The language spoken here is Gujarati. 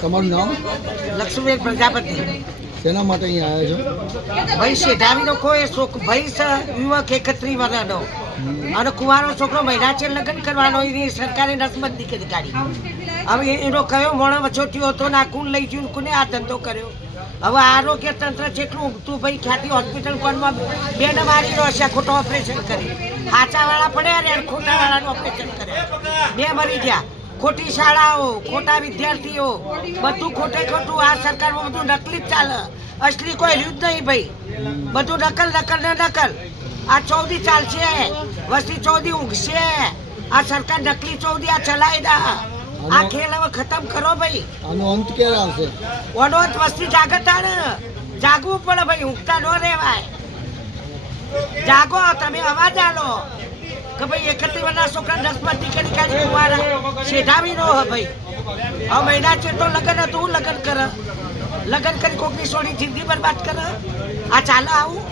તમારું નામ? લક્ષ્મીબેન પ્રજાપતિ. શેના માટે અહીંયા આવ્યા છો? ભાઈ શેઢાવીનો કોઈ શોખ ભાઈ યુવક એકત્રી વર્ષનો. અને કુવારો છોકરો મહિના છે લગ્ન કરવાનો એની સરકારે નસબંધી કરી કાઢી. હવે એનો કયો મોણો વછોટ્યો હતો ને આ કુણ લઈ ગયું કુને આ ધંધો કર્યો? હવે આરોગ્ય તંત્ર જેટલું ઊંઘતું ભાઈ ખ્યાતિ હોસ્પિટલ કોનમાં બેન મારી નો હશે ખોટો ઓપરેશન કરી. હાચા વાળા પડ્યા ને ખોટા વાળાનું ઓપરેશન કર્યા બે મરી ગયા. ખોટી શાળાઓ ખોટા વિદ્યાર્થીઓ બધું ખોટે ખોટું આ સરકારમાં બધું નકલી જ ચાલે. અસલી કોઈ રહ્યું જ નહીં ભાઈ. બધું નકલ નકલ ને નકલ. આ ચૌદી ચાલશે વસ્તી ચૌદી ઊંઘશે આ સરકાર નકલી ચૌદી આ ચલાવી દા. આ ખેલ હવે ખતમ કરો ભાઈ. આનો અંત ક્યારે આવશે? વડોત વસ્તી જાગતા ને જાગવું પડે ભાઈ ઊંઘતા ન રહેવાય. જાગો તમે અવાજ આલો. કે ભાઈ એકત્રીસ વર્ષના છોકરા દસમાં ટીકડી કાઢી કુવારા શેઠાવી નો હે ભાઈ. હવે મહિના છે તો લગ્ન હતું, લગ્ન કર. લગ્ન કરી કોકની સોની જિંદગી બરબાદ કર. આ ચાલે આવું.